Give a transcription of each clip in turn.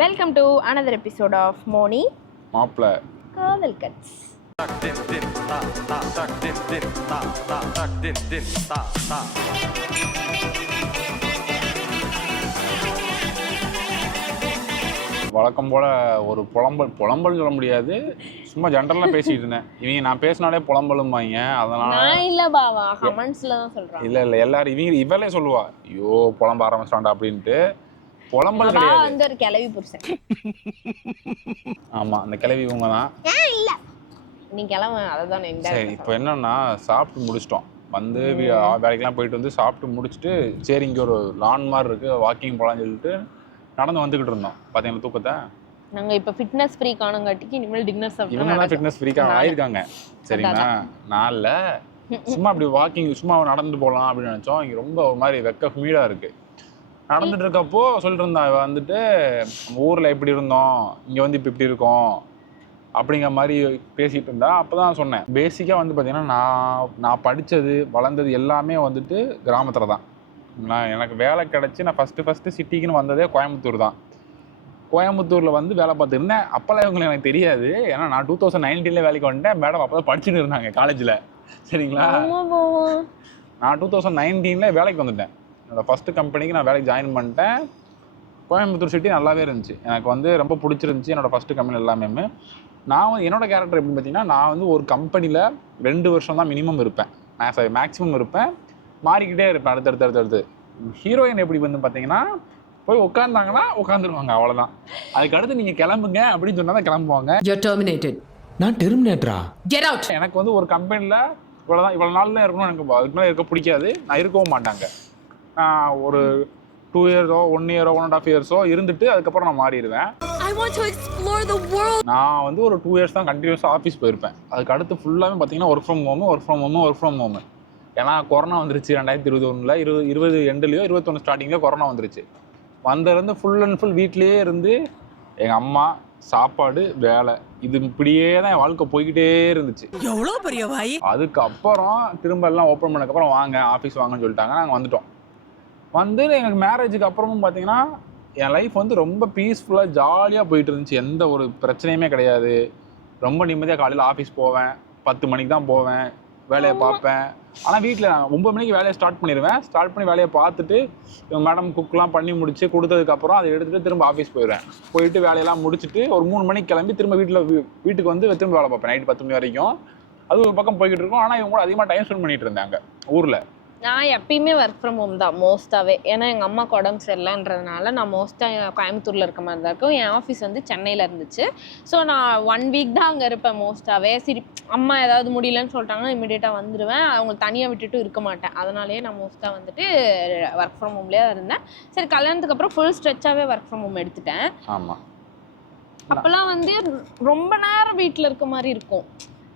Welcome to another episode of Moni மாப்ள காதல் cuts. வழக்கம் போல ஒரு புலம்பல் சொல்ல முடியாது, சும்மா ஜென்ரலா பேசிட்டு இருந்தேன். இவங்க நான் பேசினாலே புலம்பலும்பாங்க, அதனால நான் இல்ல பாவா, கமெண்ட்ஸ்ல தான் சொல்றாங்க. இல்ல எல்லாரும் இவளே சொல்லுவா, ஐயோ புலம்ப ஆரம்பிச்சிட்டான்டா அப்படின்ட்டு. புலம்பல் கிடையாது, வந்து ஒரு கிளவி புருஷன். ஆமா அந்த கிளவி இவங்க தான். இல்ல நீ கிளம்ப, அதான். சரி, இப்போ என்னன்னா சாப்பிட்டு முடிச்சிட்டோம், வந்து வேலைக்கெல்லாம் போயிட்டு வந்து சாப்பிட்டு முடிச்சுட்டு, சரி இங்கே ஒரு லான் மாதிரி இருக்கு வாக்கிங் போகலான்னு சொல்லிட்டு நடந்து வந்துகிட்டு இருந்தோம். பார்த்தீங்கன்னா தூக்கத்தை நாங்க இப்ப ஃபிட்னஸ் ஃப்ரீ காணங்காட்டிக்கு இனிமேல் டின்னர் சாப்பிட்டு இவங்க தான் ஃபிட்னஸ் ஃப்ரீக்காக ஆயிருக்காங்க. சரிங்களா, நாளில் சும்மா அப்படி வாக்கிங் சும்மா நடந்து போகலாம் அப்படின்னு நினச்சோம். இங்கே ரொம்ப ஒரு மாதிரி வெக்க ஹுமீடாக இருக்கு. நடந்துட்டு இருக்கப்போ சொல்லிட்டு இருந்தா வந்துட்டு, நம்ம ஊரில் எப்படி இருந்தோம், இங்கே வந்து இப்போ இப்படி இருக்கோம் அப்படிங்கிற மாதிரி பேசிகிட்டு இருந்தா. அப்போ தான் சொன்னேன், பேசிக்காக வந்து பார்த்தீங்கன்னா நான் படித்தது வளர்ந்தது எல்லாமே வந்துட்டு கிராமத்தில் தான். எனக்கு வேலை கிடச்சி நான் ஃபஸ்ட்டு சிட்டிக்குன்னு வந்ததே கோயம்புத்தூர் தான். கோயம்புத்தூரில் வந்து வேலை பார்த்துருந்தேன். அப்போல்லாம் இவங்களை எனக்கு தெரியாது, ஏன்னா நான் 2019 வேலைக்கு வந்துட்டேன். மேடம் அப்போ தான் படிச்சுட்டு இருந்தாங்க காலேஜில். சரிங்களா, நான் 2019 வேலைக்கு வந்துட்டேன். என்னோடய ஃபஸ்ட்டு கம்பெனிக்கு நான் வேலைக்கு ஜாயின் பண்ணிட்டேன். கோயம்புத்தூர் சிட்டி நல்லாவே இருந்துச்சு, எனக்கு வந்து ரொம்ப பிடிச்சிருந்துச்சி என்னோடய ஃபஸ்ட்டு கம்பெனி எல்லாமே. நான் வந்து என்னோடய கேரக்டர் எப்படின்னு பார்த்தீங்கன்னா, நான் வந்து ஒரு கம்பெனியில் 2 வருஷம் தான் மினிமம் இருப்பேன், நான் மேக்ஸிமம் இருப்பேன், மாறிக்கிட்டே இருப்பேன் அடுத்தடுத்து. ஹீரோயின் எப்படி வந்து பார்த்தீங்கன்னா, போய் உட்காந்தாங்கன்னா உட்காந்துருவாங்க, அவ்வளோதான். அதுக்கு அடுத்து நீங்கள் கிளம்புங்க அப்படின்னு சொன்னால் தான் கிளம்புவாங்க. நான் டெர்மினேட்டரா? Get out. எனக்கு வந்து ஒரு கம்பெனியில் இவ்வளோ நாள் தான் இருக்கணும், எனக்கு அதுக்கு மேலே இருக்க பிடிக்காது, நான் இருக்கவும் மாட்டாங்க. நான் ஒரு 2 இயர்ஸோ 1 இயரோ 1.5 இயர்ஸோ இருந்துட்டு அதுக்கப்புறம் நான் மாறிடுவேன். நான் வந்து ஒரு 2 இயர்ஸ் தான் கண்டினியூஸாக ஆஃபீஸ் போயிருப்பேன். அதுக்கு அடுத்து ஃபுல்லாகவே பார்த்தீங்கன்னா ஒர்க் ஃப்ரம் ஹோமு. ஏன்னா கொரோனா வந்துருச்சு 2021 20 எண்டுலையோ 21 ஸ்டார்டிங்லேயோ கொரோனா வந்துருச்சு. வந்திருந்து ஃபுல் அண்ட் ஃபுல் வீட்லேயே இருந்து எங்கள் அம்மா சாப்பாடு வேலை, இது இப்படியே தான் என் வாழ்க்கை போய்கிட்டே இருந்துச்சு. எவ்வளோ பெரிய வாய். அதுக்கப்புறம் திரும்ப எல்லாம் ஓப்பன் பண்ணதுக்கப்புறம் வாங்க ஆஃபீஸ் வாங்கன்னு சொல்லிட்டாங்க. நாங்கள் வந்துட்டோம். வந்து எனக்கு மேரேஜுக்கு அப்புறமும் பார்த்தீங்கன்னா என் லைஃப் வந்து ரொம்ப பீஸ்ஃபுல்லாக ஜாலியாக போயிட்டு இருந்துச்சு. எந்த ஒரு பிரச்சனையுமே கிடையாது. ரொம்ப நிம்மதியாக காலையில் ஆஃபீஸ் போவேன், 10 மணிக்கு தான் போவேன், வேலையை பார்ப்பேன். ஆனால் வீட்டில் நான் 9 மணிக்கு வேலையை ஸ்டார்ட் பண்ணி வேலையை பார்த்துட்டு மேடம் குக்கெலாம் பண்ணி முடிச்சு கொடுத்ததுக்கப்புறம் அதை எடுத்துகிட்டு திரும்ப ஆஃபீஸ் போயிட்டு வேலையெல்லாம் முடிச்சுட்டு ஒரு 3 மணிக்கு கிளம்பி திரும்ப வீட்டுக்கு வந்து திரும்ப வேலை பார்ப்பேன் நைட்டு 10 மணி வரைக்கும். அது ஒரு பக்கம் போய்கிட்டு இருக்கும். ஆனால் இவங்க கூட அதிகமாக டைம் ஸ்பெண்ட் பண்ணிட்டு இருந்தாங்க ஊரில். நான் எப்பயுமே ஒர்க் ஃப்ரம் ஹோம் தான் மோஸ்ட்டாகவே. ஏன்னா எங்கள் அம்மாவுக்கு உடம்பு சரியில்லைன்றதுனால நான் மோஸ்ட்டாக கோயம்புத்தூரில் இருக்க மாதிரி தான் இருக்கும். என் ஆஃபீஸ் வந்து சென்னையில் இருந்துச்சு. ஸோ நான் 1 வீக் தான் அங்கே இருப்பேன் மோஸ்ட்டாகவே. சரி, அம்மா ஏதாவது முடியலன்னு சொல்லிட்டாங்கன்னா இமீடியட்டாக வந்துடுவேன். அவங்க தனியாக விட்டுட்டு இருக்க மாட்டேன். அதனாலேயே நான் மோஸ்ட்டாக வந்துட்டு ஒர்க் ஃப்ரம் ஹோம்லேயே இருந்தேன். சரி, கல்யாணத்துக்கு அப்புறம் ஃபுல் ஸ்ட்ரெச்சாகவே ஒர்க் ஃப்ரம் ஹோம் எடுத்துட்டேன். ஆமாம், அப்போல்லாம் வந்து ரொம்ப நேரம் வீட்டில் இருக்க மாதிரி இருக்கும்.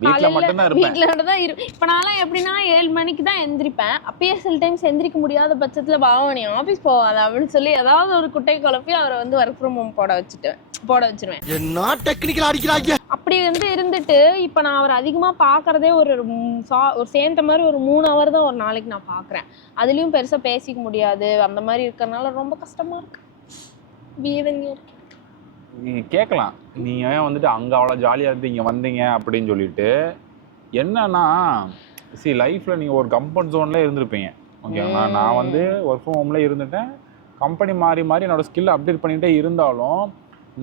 வீட்டில் மட்டும்தான் இப்போ நான்லாம் எப்படின்னா 7 மணிக்கு தான் எந்திரிப்பேன். அப்பயே சில டைம்ஸ் எந்திரிக்க முடியாத பட்சத்தில் பாவனி ஆஃபீஸ் போகாத அப்படின்னு சொல்லி ஏதாவது ஒரு குட்டை குழப்பி அவரை வந்து ஒர்க் ஃப்ரம் ஹோம் போட வச்சிருவேன். என்ன டெக்னிக்கல் அடிக்கிறாங்க. அப்படி வந்து இருந்துட்டு இப்போ நான் அவர் அதிகமாக பார்க்குறதே ஒரு சேர்ந்த மாதிரி ஒரு 3 ஹவர் தான் ஒரு நாளைக்கு நான் பார்க்குறேன். அதுலேயும் பெருசாக பேசிக்க முடியாது. அந்த மாதிரி இருக்கிறதுனால ரொம்ப கஷ்டமாக இருக்கு. வீதங்க இருக்கு. நீங்கள் கேட்கலாம், நீங்கள் ஏன் வந்துட்டு அங்கே அவ்வளோ ஜாலியாக இருந்து இங்கே வந்தீங்க அப்படின்னு சொல்லிட்டு. என்னன்னா லைஃப்பில் நீங்கள் ஒரு கம்ஃபர்ட் ஜோன்லேயே இருந்திருப்பீங்க. ஓகேங்களா, நான் வந்து ஒர்க் ஃப்ரம் ஹோம்லேயே இருந்துட்டேன். கம்பெனி மாறி என்னோடய ஸ்கில் அப்டேட் பண்ணிகிட்டே இருந்தாலும்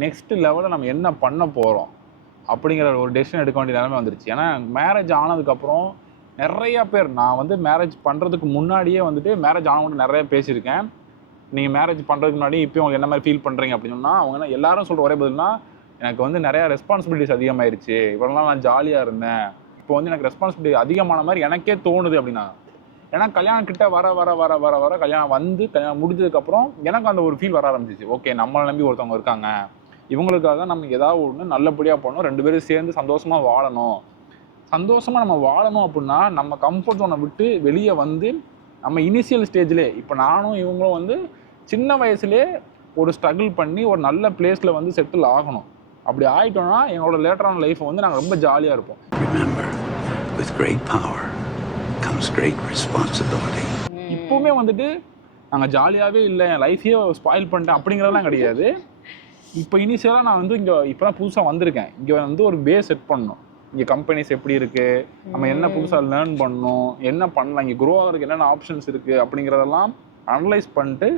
நெக்ஸ்ட் லெவலில் நம்ம என்ன பண்ண போகிறோம் அப்படிங்கிற ஒரு டெசிஷன் எடுக்க வேண்டிய நிலைமை வந்துருச்சு. ஏன்னா மேரேஜ் ஆனதுக்கப்புறம் நிறையா பேர், நான் வந்து மேரேஜ் பண்ணுறதுக்கு முன்னாடியே வந்துட்டு மேரேஜ் ஆனவங்க நிறைய பேசியிருக்கேன். நீங்கள் மேரேஜ் பண்ணுறதுக்கு முன்னாடி இப்போ உங்களுக்கு என்ன மாதிரி ஃபீல் பண்ணுறீங்க அப்படின்னு சொன்னால் அவங்க எல்லாரும் சொல்கிற ஒரே பதில்னா, எனக்கு வந்து நிறையா ரெஸ்பான்சிபிலிட்டிஸ் அதிகமாகிடுச்சு, இவ்வளோலாம் நான் ஜாலியாக இருந்தேன், இப்போ வந்து எனக்கு ரெஸ்பான்சிபிலிட்டி அதிகமான மாதிரி எனக்கே தோணுது அப்படின்னா. ஏன்னா கல்யாணம் கிட்ட வர கல்யாணம் முடிஞ்சதுக்கப்புறம் எனக்கு அந்த ஒரு ஃபீல் வர ஆரம்பிச்சிச்சு. ஓகே, நம்மளை நம்பி ஒருத்தவங்க இருக்காங்க, இவங்களுக்காக நம்ம ஏதாவது ஒன்று நல்லபடியாக பண்ணணும், 2 பேரும் சேர்ந்து சந்தோஷமாக வாழணும் அப்படின்னா நம்ம கம்ஃபர்ட் ஜோனை விட்டு வெளியே வந்து நம்ம இனிஷியல் ஸ்டேஜ்லேயே, இப்போ நானும் இவங்களும் வந்து சின்ன வயசுலேயே ஒரு ஸ்ட்ரகிள் பண்ணி ஒரு நல்ல பிளேஸில் வந்து செட்டில் ஆகணும். அப்படி ஆகிட்டோன்னா எங்களோட லேட்டரான லைஃப்பை வந்து நாங்கள் ரொம்ப ஜாலியாக இருப்போம். இப்போவுமே வந்துட்டு நாங்கள் ஜாலியாகவே இல்லை, என் லைஃபையே ஸ்பாயில் பண்ணிட்டேன் அப்படிங்கிறதெல்லாம் கிடையாது. இப்போ இனிஷியலாக நான் வந்து இங்கே இப்போ தான் புதுசாக வந்திருக்கேன். இங்கே வந்து ஒரு பேஸ் செட் பண்ணணும். இங்கே கம்பெனிஸ் எப்படி இருக்குது, நம்ம என்ன புதுசாக லேர்ன் பண்ணணும், என்ன பண்ணலாம், இங்கே க்ரோ ஆகிறதுக்கு என்னென்ன ஆப்ஷன்ஸ் இருக்குது அப்படிங்கிறதெல்லாம் அனலைஸ் பண்ணிட்டு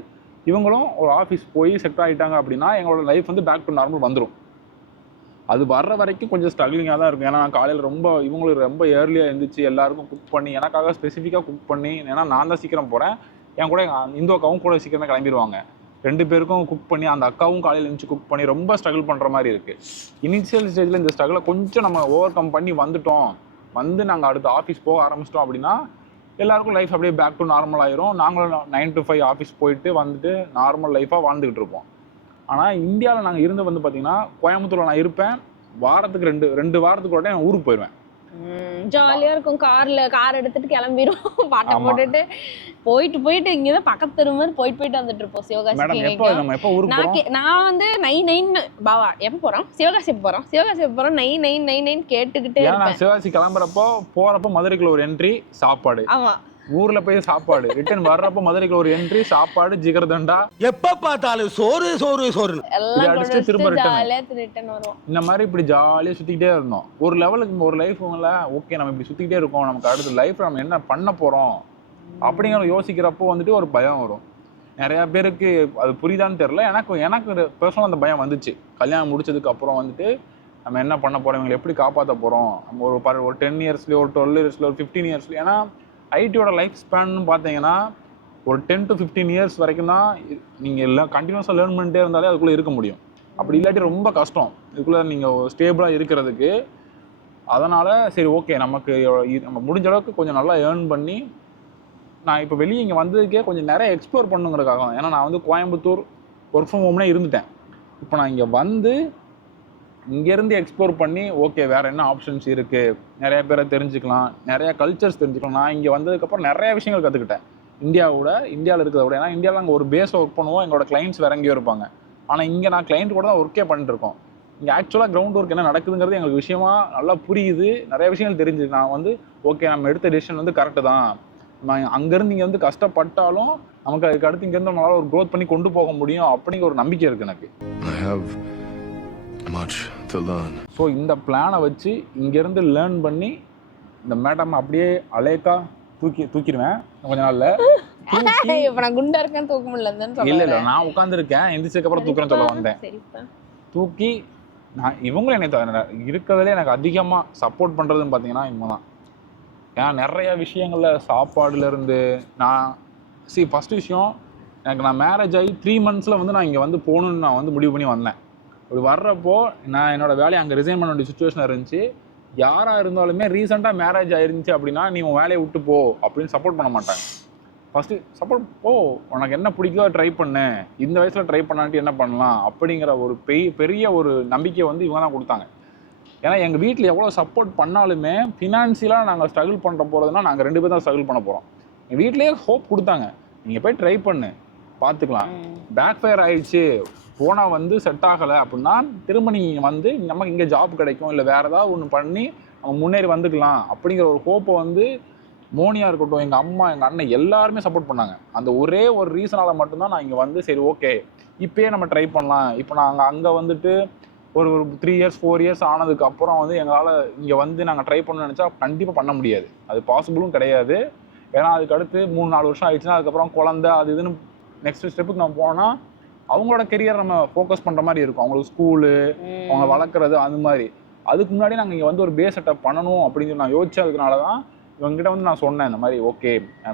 இவங்களும் ஒரு ஆஃபீஸ் போய் செட் ஆகிட்டாங்க அப்படின்னா எங்களோட லைஃப் வந்து பேக் டு நார்மல் வந்துடும். அது வர்ற வரைக்கும் கொஞ்சம் ஸ்ட்ரகிளிங்காக தான் இருக்கும். ஏன்னா நான் காலையில் இவங்களுக்கு ரொம்ப ஏர்லியாக எழுந்திரிச்சு எல்லாருக்கும் குக் பண்ணி எனக்காக ஸ்பெசிஃபிக்காக குக் பண்ணி, ஏன்னா நான் தான் சீக்கிரம் போகிறேன், என் கூட இந்து அக்காவும் கூட சீக்கிரமே கிளம்பிடுவாங்க. 2 பேருக்கும் குக் பண்ணி அந்த அக்காவும் காலையில் எழுந்துச்சு குக் பண்ணி ரொம்ப ஸ்ட்ரகிள் பண்ணுற மாதிரி இருக்குது. இனிஷியல் ஸ்டேஜில் இந்த ஸ்ட்ரகிளை கொஞ்சம் நம்ம ஓவர் கம் பண்ணி வந்துட்டோம், வந்து நாங்கள் அடுத்த ஆஃபீஸ் போக ஆரம்பிச்சிட்டோம் அப்படின்னா எல்லாருக்கும் லைஃப் அப்படியே பேக் டு நார்மல் ஆயிரும். நாங்களும் 9 to 5 ஆஃபீஸ் போயிட்டு வந்துட்டு நார்மல் லைஃபாக வாழ்ந்துக்கிட்டு இருப்போம். ஆனால் இந்தியாவில் நாங்கள் இருந்து வந்து பார்த்தீங்கன்னா கோயம்புத்தூரில் நான் இருப்பேன், வாரத்துக்கு ரெண்டு வாரத்துக்கு கூட நான் ஊருக்கு போயிடுவேன். ஜாலியா இருக்கும். கார் எடுத்துட்டு கிளம்பிடுவோம், பாட்டை போட்டுட்டு போயிட்டு இங்கதான் பக்கத்து தெரு மாதிரி போயிட்டு வந்துட்டு இருப்போம் சிவகாசி. நான் வந்து 9 பாவா எப்ப போறோம், சிவகாசி போறோம் 9 கேட்டுக்கிட்டே இருப்பேன். சிவகாசி போறப்போ மதுரைக்குள்ள ஒரு என்ட்ரி சாப்பாடு, ஆமா ஊர்ல போய் சாப்பாடு, ரிட்டர்ன் வர்றப்ப மதுரைக்குள்ள ஒரு என்ட்ரி சாப்பாடு, ஜிகர்தண்டா, எப்ப பார்த்தாலும் சோறு எல்லாம் திரும்ப ரிட்டர்ன் வருவோம். இந்த மாதிரி இப்படி ஜாலியா சுத்திக்கிட்டே இருந்தோம். ஒரு லெவலுக்கு ஒரு லைஃப்ல ஓகே நம்ம இப்படி சுத்திக்கிட்டே இருக்கோம், நமக்கு அடுத்த லைஃப்ல நம்ம என்ன பண்ண போறோம் அப்படிங்கிற யோசிக்கிறப்போ வந்துட்டு ஒரு பயம் வரும். நிறைய பேருக்கு அது புரியுதான்னு தெரியல. எனக்கு பர்சனலாக அந்த பயம் வந்துச்சு. கல்யாணம் முடிச்சதுக்கு அப்புறம் வந்துட்டு நம்ம என்ன பண்ண போறோம், இவங்களை எப்படி காப்பாற்ற போறோம், நம்ம ஒரு 10 இயர்ஸ்லயோ ஒரு 12 இயர்ஸ்லயோ ஒரு 15 இயர்ஸ்லயோ. ஏன்னா ஐடியோட லைஃப் ஸ்பேன் பார்த்தீங்கன்னா ஒரு 10 to 15 இயர்ஸ் வரைக்கும் தான் நீங்கள் எல்லாம் கண்டினியூஸாக லேர்ன் பண்ணிட்டே இருந்தாலே அதுக்குள்ளே இருக்க முடியும். அப்படி இல்லாட்டி ரொம்ப கஷ்டம் இதுக்குள்ளே நீங்கள் ஸ்டேபிளாக இருக்கிறதுக்கு. அதனால் சரி ஓகே நம்ம முடிஞ்ச அளவுக்கு கொஞ்சம் நல்லா ஏர்ன் பண்ணி நான் இப்போ வெளியே இங்கே வந்ததுக்கே கொஞ்சம் நிறைய எக்ஸ்ப்ளோர் பண்ணுங்கிறதுக்காக தான். ஏன்னா நான் வந்து கோயம்புத்தூர் ஒர்க் ஃப்ரம் ஹோம்னே இருந்துட்டேன். இப்போ நான் இங்கே வந்து இங்கேருந்து எக்ஸ்ப்ளோர் பண்ணி ஓகே வேறு என்ன ஆப்ஷன்ஸ் இருக்குது, நிறைய பேரை தெரிஞ்சுக்கலாம், நிறையா கல்ச்சர்ஸ் தெரிஞ்சுக்கலாம். நான் இங்கே வந்ததுக்கப்புறம் நிறைய விஷயங்கள் கற்றுக்கிட்டேன் இந்தியாவில் இருக்கிறத விட. ஏன்னா இந்தியாவில் நாங்கள் ஒரு பேஸ் ஒர்க் பண்ணுவோம், எங்களோட கிளைண்ட்ஸ் வேற எங்கேயோ இருப்பாங்க. ஆனால் இங்கே நான் கிளைண்ட் கூட தான் ஒர்க்கே பண்ணிட்டு இருக்கோம். இங்கே ஆக்சுவலாக கிரவுண்ட் ஒர்க் என்ன நடக்குதுங்கிறது எங்களுக்கு விஷயமா நல்லா புரியுது, நிறைய விஷயங்கள் தெரிஞ்சுது. நான் வந்து ஓகே நம்ம எடுத்த டிசிஷன் வந்து கரெக்டு தான், நம்ம அங்கேருந்து இங்கே வந்து கஷ்டப்பட்டாலும் நமக்கு அதுக்கு அடுத்து இங்கேருந்து நம்மளால் ஒரு க்ரோத் பண்ணி கொண்டு போக முடியும் அப்படிங்கிற ஒரு நம்பிக்கை இருக்குது எனக்கு. ஸோ இந்த பிளானை வச்சு இங்கேருந்து லேர்ன் பண்ணி இந்த மேடம் அப்படியே அலேக்கா தூக்கிடுவேன் கொஞ்ச நாள்ல. இப்ப நான் குண்டா இருக்கேன் தூக்க முடியல. இல்ல நான் உட்காந்துருக்கேன், எந்திரிச்சதுக்கு அப்புறம் தூக்குறேன்னு சொல்ல வந்தேன். தூக்கி நான் இவங்களும் என்னை இருக்கிறதுலே எனக்கு அதிகமா சப்போர்ட் பண்றதுன்னு பாத்தீங்கன்னா இவங்க தான். ஏன்னா நிறைய விஷயங்கள்ல சாப்பாடுல இருந்து ஃபர்ஸ்ட் விஷயம் எனக்கு நான் மேரேஜ் ஆகி 3 monthsல வந்து நான் இங்க வந்து போகணும்னு நான் வந்து முடிவு பண்ணி வந்தேன். அப்படி வர்றப்போ நான் என்னோட வேலையை அங்கே ரிசைன் பண்ண வேண்டிய சுச்சுவேஷன் இருந்துச்சு. யாராக இருந்தாலுமே ரீசெண்டாக மேரேஜ் ஆயிருந்துச்சு அப்படின்னா நீ உன் வேலையை விட்டு போ அப்படின்னு சப்போர்ட் பண்ண மாட்டாங்க. ஃபஸ்ட்டு சப்போர்ட் போ, உனக்கு என்ன பிடிக்கோ ட்ரை பண்ணு, இந்த வயசில் ட்ரை பண்ணான்ட்டு என்ன பண்ணலாம் அப்படிங்கிற ஒரு பெரிய ஒரு நம்பிக்கையை வந்து இவங்க தான் கொடுத்தாங்க. ஏன்னா எங்கள் வீட்டில் எவ்வளோ சப்போர்ட் பண்ணாலுமே ஃபினான்ஷியலாக நாங்கள் ஸ்ட்ரகிள் பண்ணுற போகிறதுனா நாங்கள் 2 பேர் தான் ஸ்ட்ரகிள் பண்ண போகிறோம். எங்கள் வீட்லேயே ஹோப் கொடுத்தாங்க, நீங்கள் போய் ட்ரை பண்ணு பார்த்துக்கலாம். பேக் ஃபயர் ஆயிடுச்சு, போனால் வந்து செட் ஆகலை அப்படின்னா திரும்ப நீங்கள் வந்து நமக்கு இங்கே ஜாப் கிடைக்கும், இல்லை வேறு ஏதாவது ஒன்று பண்ணி நம்ம முன்னேறி வந்துக்கலாம் அப்படிங்கிற ஒரு ஹோப்பை வந்து மோனியா இருக்கட்டும், எங்கள் அம்மா எங்கள் அண்ணன் எல்லாருமே சப்போர்ட் பண்ணாங்க. அந்த ஒரே ஒரு ரீசனால் மட்டும்தான் நான் இங்கே வந்து சரி ஓகே இப்போயே நம்ம ட்ரை பண்ணலாம். இப்போ நாங்கள் அங்கே வந்துட்டு ஒரு 3 years 4 years ஆனதுக்கு அப்புறம் வந்து எங்களால் இங்கே வந்து நாங்கள் ட்ரை பண்ணணும்னு நினச்சா கண்டிப்பாக பண்ண முடியாது, அது பாசிபிளும் கிடையாது. ஏன்னா அதுக்கு அடுத்து 3-4 வருஷம் ஆயிடுச்சுன்னா அதுக்கப்புறம் குழந்தை அது இதுன்னு நெக்ஸ்ட் ஸ்டெப்புக்கு நம்ம போனால் அவங்களோட கெரியர் நம்ம ஃபோக்கஸ் பண்ணுற மாதிரி இருக்கும். அவங்களுக்கு ஸ்கூலு, அவங்க வளர்க்குறது, அது மாதிரி. அதுக்கு முன்னாடி நாங்கள் இங்கே வந்து ஒரு பேஸ் செட்டப் பண்ணணும் அப்படின்னு நான் யோசிச்சு அதுக்குனால தான் இவங்ககிட்ட வந்து நான் சொன்னேன் இந்த மாதிரி ஓகே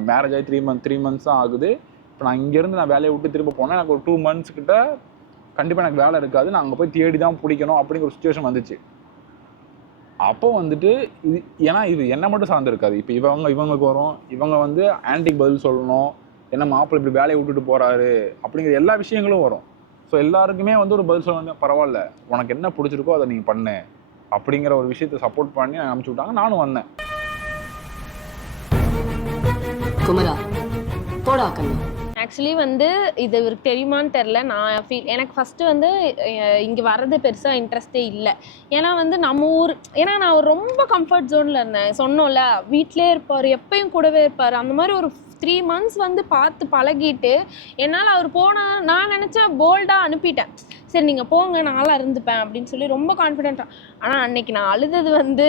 மேரேஜ் ஆகி 3 months தான் ஆகுது, இப்போ நான் இங்கேருந்து நான் வேலையை விட்டு திரும்ப போனேன், எனக்கு ஒரு 2 months கிட்ட கண்டிப்பாக எனக்கு வேலை இருக்காது, நான் அங்கே போய் தேடி தான் பிடிக்கணும் அப்படிங்கிற ஒரு சுச்சுவேஷன் வந்துச்சு. அப்போ வந்துட்டு இது ஏன்னா இது என்ன மட்டும் சார்ந்திருக்காது. இப்போ இவங்களுக்கு வரும், இவங்க வந்து ஆன்டிக் பதில் சொல்லணும், என்ன மாப்பிள்ளை இப்படி வேலையை விட்டுட்டு போகிறாரு அப்படிங்கிற எல்லா விஷயங்களும் வரும். ஸோ எல்லாருக்குமே வந்து ஒரு பதில் சொல்ல பரவாயில்ல, உனக்கு என்ன பிடிச்சிருக்கோ அதை நீங்கள் பண்ணு அப்படிங்கிற ஒரு விஷயத்தை சப்போர்ட் பண்ணி அனுப்பிச்சி விட்டாங்க. நானும் வந்தேன். ஆக்சுவலி வந்து இது இவருக்கு தெரியுமான்னு தெரில, நான் எனக்கு ஃபஸ்ட்டு வந்து இங்கே வர்றது பெருசாக இன்ட்ரெஸ்டே இல்லை. ஏன்னா வந்து நம்ம ஊர், ஏன்னா நான் ரொம்ப கம்ஃபர்ட் ஜோனில் இருந்தேன். சொன்னோம்ல வீட்டிலே இருப்பார், எப்பயும் கூடவே இருப்பார், அந்த மாதிரி ஒரு 3 months வந்து பார்த்து பழகிட்டு என்னால் அவர் நான் நினச்சேன் போல்டாக அனுப்பிட்டேன். சரி நீங்கள் போங்க நான்லாம் இருந்துப்பேன் அப்படின்னு சொல்லி ரொம்ப கான்ஃபிடென்ட்டாக. ஆனால் அன்னைக்கு நான் அழுதது வந்து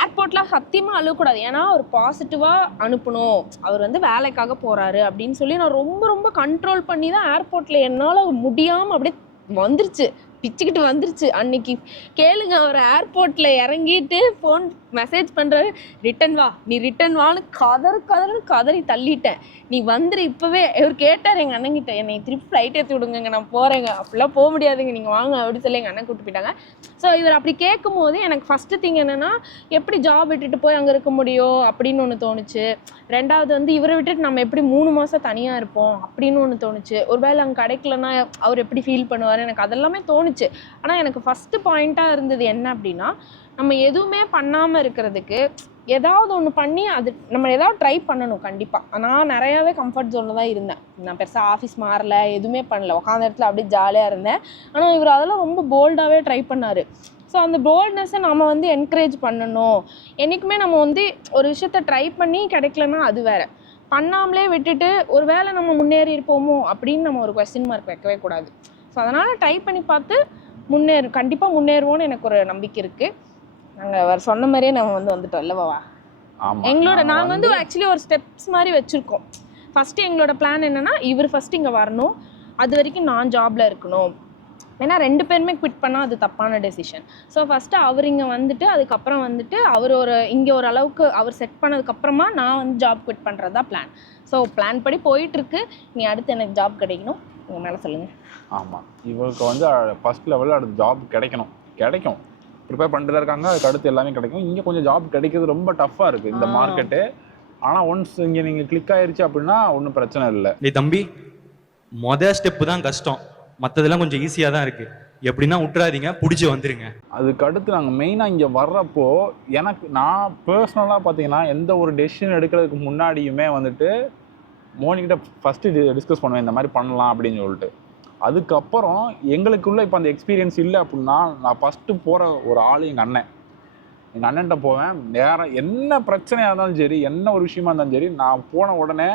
ஏர்போர்ட்லாம் சத்தியமாக அழுகக்கூடாது, ஏன்னா அவர் பாசிட்டிவாக அனுப்பணும், அவர் வந்து வேலைக்காக போகிறாரு அப்படின்னு சொல்லி நான் ரொம்ப ரொம்ப கண்ட்ரோல் பண்ணி தான் ஏர்போர்ட்டில் என்னால் முடியாமல் அப்படியே வந்துருச்சு, பிச்சுக்கிட்டு வந்துருச்சு. அன்னைக்கு கேளுங்க, அவர் ஏர்போர்ட்டில் இறங்கிட்டு ஃபோன் மெசேஜ் பண்ணுறாரு, ரிட்டன் வா நீ ரிட்டன் வான்னு கதறி தள்ளிட்டேன், நீ வந்துரு இப்போவே. இவர் கேட்டார் எங்கள் அண்ணங்கிட்ட, என்னை திருப்பி ஃப்ளைட் ஏற்றி விடுங்க நான் போகிறேங்க, அப்படிலாம் போக முடியாதுங்க நீங்கள் வாங்க அப்படின்னு சொல்லி எங்கள் அண்ணன் கூப்பிட்டு போயிட்டாங்க. ஸோ இவர் அப்படி கேட்கும் போது எனக்கு ஃபஸ்ட்டு திங் என்னென்னா எப்படி ஜாப் விட்டுட்டு போய் அங்கே இருக்க முடியும் அப்படின்னு ஒன்று தோணுச்சு. ரெண்டாவது வந்து இவரை விட்டுட்டு நம்ம எப்படி 3 மாதம் தனியாக இருப்போம் அப்படின்னு ஒன்று தோணுச்சு. ஒருவேளை அங்கே கிடைக்கலன்னா அவர் எப்படி ஃபீல் பண்ணுவார், எனக்கு அதெல்லாமே தோணுச்சு. ஆனால் எனக்கு ஃபஸ்ட்டு பாயிண்ட்டாக இருந்தது என்ன அப்படின்னா, நம்ம எதுவுமே பண்ணாமல் இருக்கிறதுக்கு ஏதாவது ஒன்று பண்ணி அது நம்ம ஏதாவது ட்ரை பண்ணணும் கண்டிப்பாக. நான் நிறையாவே கம்ஃபர்ட் ஜோனில் தான் இருந்தேன். நான் பெருசாக ஆஃபீஸ் மாறல, எதுவுமே பண்ணல, உட்காந்த இடத்துல அப்படியே ஜாலியாக இருந்தேன். ஆனால் இவர் அதெல்லாம் ரொம்ப போல்டாகவே ட்ரை பண்ணார். ஸோ அந்த போல்ட்னஸை நம்ம வந்து என்கரேஜ் பண்ணணும். என்றைக்குமே நம்ம வந்து ஒரு விஷயத்த ட்ரை பண்ணி கிடைக்கலன்னா அது வேறு, பண்ணாமலே விட்டுட்டு ஒரு வேளை நம்ம முன்னேறி இருப்போமோ அப்படின்னு நம்ம ஒரு கொஸ்டின் மார்க் வைக்கவே கூடாது. ஸோ அதனால் ட்ரை பண்ணி பார்த்து கண்டிப்பாக முன்னேறுவோன்னு எனக்கு ஒரு நம்பிக்கை இருக்குது. நாங்கள் அவர் சொன்ன மாதிரியே நம்ம வந்துட்டோம் இல்லைவா? நாங்கள் வந்து ஆக்சுவலி ஒரு ஸ்டெப்ஸ் மாதிரி வச்சுருக்கோம். ஃபஸ்ட்டு எங்களோட பிளான் என்னென்னா, இவர் ஃபஸ்ட்டு இங்கே வரணும், அது வரைக்கும் நான் ஜாபில் இருக்கணும். ஏன்னா 2 பேருமே குவிட் பண்ணால் அது தப்பான டெசிஷன். ஸோ ஃபஸ்ட்டு அவர் இங்கே வந்துட்டு அதுக்கப்புறம் வந்துட்டு அவர் இங்கே ஒரு அளவுக்கு அவர் செட் பண்ணதுக்கப்புறமா நான் வந்து ஜாப் குவிட் பண்ணுறது தான் பிளான். ஸோ பிளான் படி போயிட்டுருக்கு. நீ அடுத்து எனக்கு ஜாப் கிடைக்கணும், உங்கள் மேலே சொல்லுங்கள். ஆமாம், இவருக்கு வந்து ஃபஸ்ட் லெவலில் அடுத்து ஜாப் கிடைக்கும் ப்ரிப்பேர் பண்ணிட்டு தான் இருக்காங்க. அதுக்கு அடுத்து எல்லாமே கிடைக்கும். இங்கே கொஞ்சம் ஜாப் கிடைக்கிறது ரொம்ப டஃப்பாக இருக்குது இந்த மார்க்கெட்டு. ஆனால் ஒன்ஸ் இங்கே நீங்கள் கிளிக் ஆயிடுச்சு அப்படின்னா ஒன்றும் பிரச்சனை இல்லை. நீ தம்பி, மொதல் ஸ்டெப்பு தான் கஷ்டம், மற்றதெல்லாம் கொஞ்சம் ஈஸியாக தான் இருக்குது. எப்படின்னா விட்டுறாதீங்க, பிடிச்சி வந்துடுங்க. அதுக்கு அடுத்து நாங்கள் மெயினாக இங்கே வர்றப்போ நான் பர்சனலாக பார்த்தீங்கன்னா எந்த ஒரு டெசிஷன் எடுக்கிறதுக்கு முன்னாடியுமே வந்துட்டு மோனிக்கிட்ட ஃபஸ்ட்டு டிஸ்கஸ் பண்ணுவேன், இந்த மாதிரி பண்ணலாம் அப்படின்னு சொல்லிட்டு. அதுக்கப்புறம் எங்களுக்குள்ளே இப்போ அந்த எக்ஸ்பீரியன்ஸ் இல்லை அப்படின்னா நான் ஃபஸ்ட்டு போகிற ஒரு ஆள் எங்கள் அண்ணன்ட்ட போவேன். நேரம் என்ன பிரச்சனையாக இருந்தாலும் சரி, என்ன ஒரு விஷயமா இருந்தாலும் சரி, நான் போன உடனே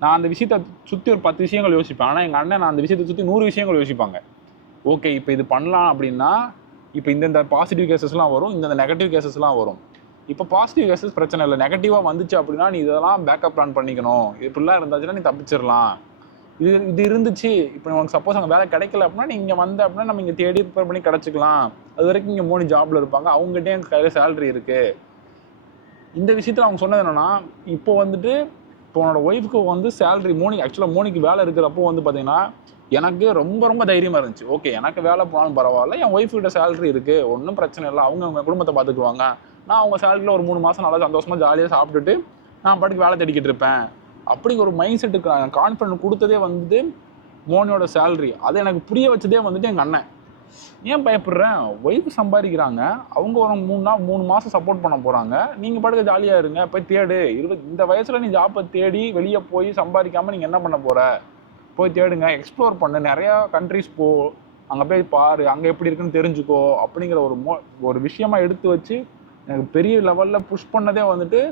நான் அந்த விஷயத்தை சுற்றி ஒரு 10 விஷயங்கள் யோசிப்பேன். ஆனால் எங்கள் அண்ணன் நான் அந்த விஷயத்தை சுற்றி 100 விஷயங்கள் யோசிப்பாங்க. ஓகே இப்போ இது பண்ணலாம் அப்படின்னா இப்போ இந்த பாசிட்டிவ் கேசஸ்லாம் வரும், இந்த நெகட்டிவ் கேசஸ்லாம் வரும். இப்போ பாசிட்டிவ் கேசஸ் பிரச்சனை இல்லை, நெகட்டிவாக வந்துச்சு அப்படின்னா நீ இதெல்லாம் பேக்கப் பிளான் பண்ணிக்கணும், இப்படிலாம் இருந்தாச்சுன்னா நீ தப்பிச்சிடலாம். இது இருந்துச்சு, இப்போ உனக்கு சப்போஸ் அங்கே வேலை கிடைக்கல அப்படின்னா நீ இங்கே வந்த அப்படின்னா நம்ம இங்கே தேடி ப்ரிப்பேர் பண்ணி கிடச்சிக்கலாம். அது வரைக்கும் இங்கே மோனி ஜாபில் இருப்பாங்க, அவங்ககிட்டே எங்கள் கையில் சேலரி இருக்குது. இந்த விஷயத்தில் அவங்க சொன்னது என்னென்னா, இப்போ வந்துட்டு இப்போ உன்னோட ஒய்ஃபுக்கு வந்து சேலரி மோனிக்கு வேலை இருக்கிறப்போ வந்து பார்த்தீங்கன்னா எனக்கு ரொம்ப ரொம்ப தைரியமாக இருந்துச்சு. ஓகே எனக்கு வேலை போனாலும் பரவாயில்ல, என் ஒய்ஃப்கிட்ட சேலரி இருக்குது, ஒன்றும் பிரச்சனை இல்லை, அவங்க குடும்பத்தை பார்த்துக்குவாங்க, நான் அவங்க சேலரியில் ஒரு 3 மாதம் நல்லா சந்தோஷமாக ஜாலியாக சாப்பிட்டுட்டு நான் பாட்டுக்கு வேலை தேடிக்கிட்டு இருப்பேன் அப்படிங்கிற ஒரு மைண்ட் செட்டுக்கு கான்ஃபிடன்ட் கொடுத்ததே வந்து மோனியோட சேலரி. அதை எனக்கு புரிய வச்சதே வந்துட்டு எங்கள் அண்ணன். ஏன் பயப்படுறேன், ஒய்ஃபு சம்பாதிக்கிறாங்க, அவங்க ஒரு 3 மாதம் சப்போர்ட் பண்ண போகிறாங்க, நீங்கள் பாட்டுக்கு ஜாலியாக இருங்க, போய் தேடு. இந்த வயசில் நீ ஜாப்பை தேடி வெளியே போய் சம்பாதிக்காமல் நீங்கள் என்ன பண்ண போகிற, போய் தேடுங்க, எக்ஸ்ப்ளோர் பண்ணு, நிறையா கண்ட்ரிஸ் போ, அங்கே போய் பாரு, அங்கே எப்படி இருக்குன்னு தெரிஞ்சுக்கோ அப்படிங்கிற ஒரு விஷயமா எடுத்து வச்சு எனக்கு பெரிய லெவலில் புஷ் பண்ணதே வந்துட்டு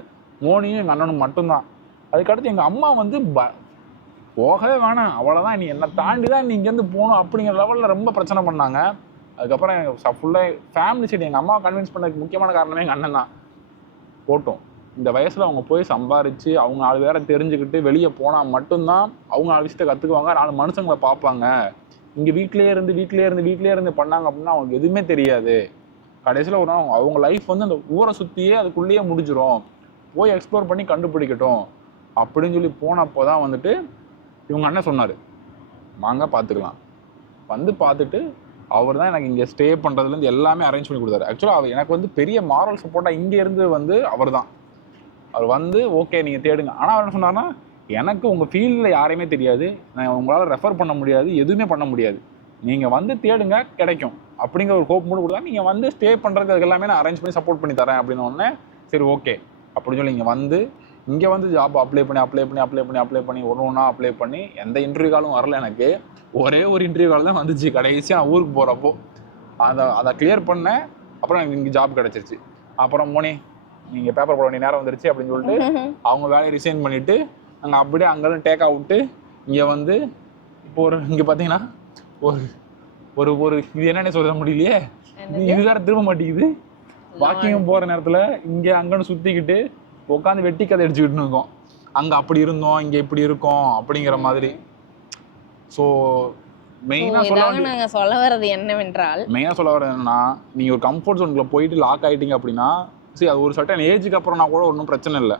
மோனியும் எங்கள் அண்ணனும் மட்டும்தான். அதுக்கடுத்து எங்கள் அம்மா வந்து போகவே வேணாம், அவ்வளோதான், நீ என்னை தாண்டி தான் நீ இங்கேருந்து போகணும் அப்படிங்கிற லெவலில் ரொம்ப பிரச்சனை பண்ணாங்க. அதுக்கப்புறம் ஃபுல்லாக ஃபேமிலி சைடு எங்கள் அம்மாவை கன்வின்ஸ் பண்ணதுக்கு முக்கியமான காரணமே எங்கள் அண்ணன் தான். போட்டோம், இந்த வயசில் அவங்க போய் சம்பாரித்து அவங்க 4 பேரை தெரிஞ்சுக்கிட்டு வெளியே போனால் மட்டும்தான் அவங்க 4 விஷயத்தை கற்றுக்குவாங்க, 4 மனுஷங்களை பார்ப்பாங்க. இங்கே வீட்டிலே இருந்து பண்ணாங்க அப்படின்னா அவங்களுக்கு எதுவுமே தெரியாது. கடைசியில் ஒரு நாள் அவங்க லைஃப் வந்து அந்த ஊரை சுற்றியே அதுக்குள்ளேயே முடிஞ்சிடும், போய் எக்ஸ்ப்ளோர் பண்ணி கண்டுபிடிக்கட்டும் அப்படின்னு சொல்லி போனப்போ தான் வந்துட்டு இவங்க அண்ணன் சொன்னார், வாங்க பார்த்துக்கலாம். வந்து பார்த்துட்டு அவர் தான் எனக்கு இங்கே ஸ்டே பண்ணுறதுலேருந்து எல்லாமே அரேஞ்ச் பண்ணி கொடுத்தாரு. ஆக்சுவலாக அவர் எனக்கு வந்து பெரிய மாரல் சப்போர்ட்டாக இங்கே இருந்து வந்து அவர் தான். அவர் வந்து ஓகே நீங்கள் தேடுங்க. ஆனால் அவர் என்ன சொன்னார்னா, எனக்கு உங்கள் ஃபீல்டில் யாரையுமே தெரியாது, நான் உங்களால் ரெஃபர் பண்ண முடியாது, எதுவுமே பண்ண முடியாது, நீங்கள் வந்து தேடுங்க கிடைக்கும் அப்படிங்கிற ஒரு ஹோப் மூடு கொடுத்தா, நீங்கள் வந்து ஸ்டே பண்ணுறதுக்கு அதுக்கு எல்லாமே நான் அரேஞ்ச் பண்ணி சப்போர்ட் பண்ணி தரேன் அப்படின்னு ஒன்று. சரி ஓகே அப்படின்னு சொல்லி இங்கே வந்து ஜாப் அப்ளை பண்ணி ஒன்றா அப்ளை பண்ணி எந்த இன்டர்வியூ காலும் வரல. எனக்கு ஒரே ஒரு இன்டர்வியூ கால் தான் வந்துச்சு கடைசியாக நான் ஊருக்கு போகிறப்போ. அதை கிளியர் பண்ணேன். அப்புறம் எனக்கு இங்கே ஜாப் கிடச்சிருச்சு. அப்புறம் மோனி நீங்கள் பேப்பர் போட வேண்டிய நேரம் வந்துருச்சு அப்படின்னு சொல்லிட்டு அவங்க வேலையை ரிசைன் பண்ணிவிட்டு நாங்கள் அப்படியே அங்கேருந்து டேக் அவுட்டு இங்கே வந்து இப்போ இங்கே பார்த்தீங்கன்னா ஒரு ஒரு இது என்னன்னு சொல்ல முடியலையே, இது வேற திரும்ப மாட்டேங்குது. வாக்கிங் போகிற நேரத்தில் இங்கே அங்கன்னு சுற்றிக்கிட்டு உட்காந்து வெட்டி கதை அடிச்சுக்கிட்டு இருக்கோம். அங்கே அப்படி இருந்தோம், இங்கே இப்படி இருக்கோம் அப்படிங்கிற மாதிரி. ஸோ நாங்க சொல்ல வர்றது என்னவென்றால், மெயினாக சொல்ல வர்றது என்னன்னா, நீங்கள் ஒரு கம்ஃபர்ட் ஜோனுக்குள்ள போயிட்டு லாக் ஆகிட்டீங்க அப்படின்னா, சரி அது ஒரு சர்டன் ஏஜுக்கு அப்புறம்னா கூட ஒன்றும் பிரச்சனை இல்லை.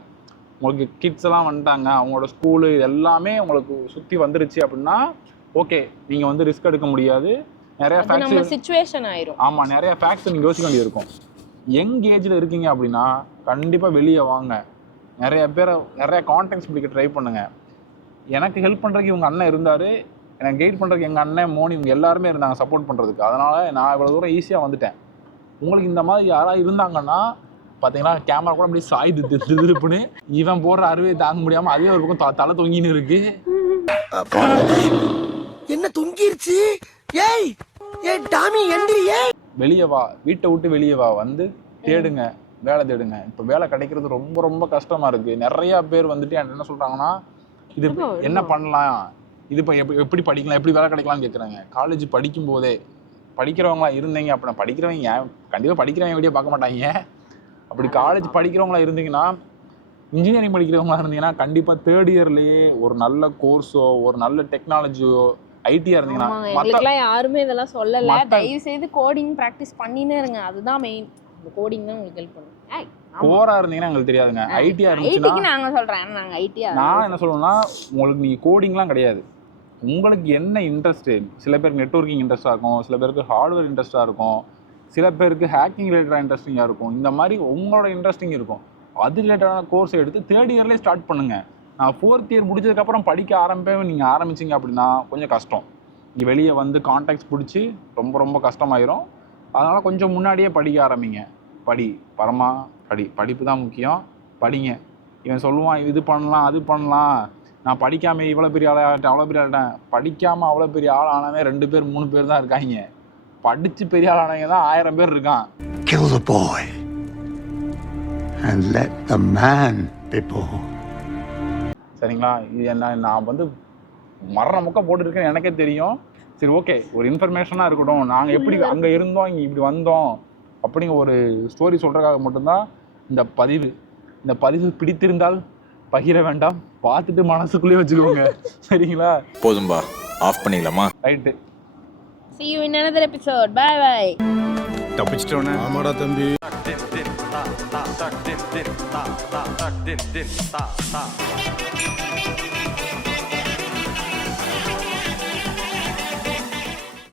உங்களுக்கு கிட்ஸ் எல்லாம் வந்துட்டாங்க, அவங்களோட ஸ்கூலு எல்லாமே உங்களுக்கு சுற்றி வந்துருச்சு அப்படின்னா ஓகே, நீங்கள் வந்து ரிஸ்க் எடுக்க முடியாது. நிறைய ஃபேக்ட்ஸ் சிச்சுவேஷன் ஆயிரும். ஆமாம், நிறைய ஃபேக்ட்ஸ் நீங்கள் யோசிக்க வேண்டியது இருக்கும். யங் ஏஜில் இருக்கீங்க அப்படின்னா கண்டிப்பாக வெளியே வாங்க, நிறைய கான்டாக்ட்ஸ் பிடிக்க ட்ரை பண்ணுங்க. எனக்கு ஹெல்ப் பண்ணுறதுக்கு இவங்க அண்ணன் இருந்தார், எனக்கு கைட் பண்ணுறதுக்கு எங்கள் அண்ணன் மோனி இவங்க எல்லாருமே இருந்தாங்க சப்போர்ட் பண்ணுறதுக்கு. அதனால் நான் இவ்வளோ தூரம் ஈஸியாக வந்துட்டேன். உங்களுக்கு இந்த மாதிரி யாராவது இருந்தாங்கன்னா பார்த்தீங்கன்னா கேமரா கூட அப்படியே சாய்து திருப்புன்னு இவன் போடுற அருவையை தாங்க முடியாமல் அதுவே ஒரு பக்கம் தலை தொங்கின்னு இருக்கு. என்ன தொங்கிருச்சு? ஏய் ஏய் டாமி எந்திரியே. வெளியே வா, வீட்டை விட்டு வெளியே வா, வந்து தேடுங்க, வேலை தேடுங்க. இப்போ வேலை கிடைக்கிறது ரொம்ப ரொம்ப கஷ்டமாக இருக்குது. நிறையா பேர் வந்துட்டு என்ன சொல்கிறாங்கன்னா, இது என்ன பண்ணலாம், இது இப்போ எப்படி படிக்கலாம், எப்படி வேலை கிடைக்கலாம்னு கேட்குறாங்க. காலேஜ் படிக்கும் போதே படிக்கிறவங்களா இருந்தீங்க அப்படின்னா, படிக்கிறவங்க கண்டிப்பாக படிக்கிறவங்க வீடியோ பார்க்க மாட்டாங்க. அப்படி காலேஜ் படிக்கிறவங்களா இருந்தீங்கன்னா, இன்ஜினியரிங் படிக்கிறவங்களா இருந்தீங்கன்னா கண்டிப்பாக தேர்ட் இயர்லேயே ஒரு நல்ல கோர்ஸோ ஒரு நல்ல டெக்னாலஜியோ ஐடியா இருந்தீங்கன்னா, யாருமே இதெல்லாம் சொல்லல. தயவு செய்து கோடிங் பிராக்டிஸ் பண்ணினே இருங்க, அதுதான் மெயின். கோடிங் தான் உங்களுக்கு ஹெல்ப் பண்ணும். கோரா இருந்தீங்கன்னா எங்களுக்கு தெரியாதுங்க. ஐடியா இருந்துச்சுன்னா நாங்க சொல்றேன், நாங்க ஐடியா. நான் என்ன சொல்லுவேன்னா, உங்களுக்கு நீங்க கோடிங்லாம் கிடையாது, உங்களுக்கு என்ன இன்ட்ரெஸ்ட். சில பேருக்கு நெட்வொர்க்கிங் இன்ட்ரெஸ்டாக இருக்கும், சில பேருக்கு ஹார்ட்வேர் இன்ட்ரெஸ்டாக இருக்கும், சில பேருக்கு ஹேக்கிங் ரிலேட்டடாக இன்ட்ரெஸ்டிங்காக இருக்கும். இந்த மாதிரி உங்களோட இன்ட்ரெஸ்டிங் இருக்கும். அது ரிலேட்டடான கோர்ஸ் எடுத்து தேர்ட் இயர்லேயே ஸ்டார்ட் பண்ணுங்க. நான் ஃபோர்த் இயர் முடிச்சதுக்கப்புறம் படிக்க நீங்கள் ஆரம்பிச்சிங்க அப்படின்னா கொஞ்சம் கஷ்டம். இங்கே வெளியே வந்து கான்டாக்ட்ஸ் பிடிச்சி ரொம்ப ரொம்ப கஷ்டமாயிரும். அதனால் கொஞ்சம் முன்னாடியே படிக்க ஆரம்பிங்க. படிப்பு தான் முக்கியம், படிங்க. இவன் சொல்லுவான் இது பண்ணலாம் அது பண்ணலாம், நான் படிக்காமல் இவ்வளோ பெரிய ஆளாகிட்டேன் அவ்வளோ பெரிய ஆளாகிட்டேன். படிக்காமல் அவ்வளோ பெரிய ஆள் ஆனவே 2 பேர் 3 பேர் தான் இருக்காங்க. படித்து பெரிய ஆள் ஆனவங்க தான் 1000 பேர் இருக்கான். Kill the boy and let the man be born. சரிங்களா? இது என்ன, நான் வந்து மரண முக்க போட்டுருக்கேன்னு எனக்கே தெரியும். சரி ஓகே, ஒரு இன்ஃபர்மேஷனாக இருக்கட்டும். நாங்கள் எப்படி அங்கே இருந்தோம், இங்கே இப்படி வந்தோம் அப்படிங்கிற ஒரு ஸ்டோரி சொல்கிறதுக்காக மட்டும்தான் இந்த பதிவு பிடித்திருந்தால் பகிர வேண்டாம், பார்த்துட்டு மனசுக்குள்ளேயே வச்சுக்கோங்க. சரிங்களா? போதும்பா, ஆஃப் பண்ணிடலாமா? Right. See you in another episode. Bye bye. தப்பிச்சிட்டோன்னு. ஆமாடா தம்பி.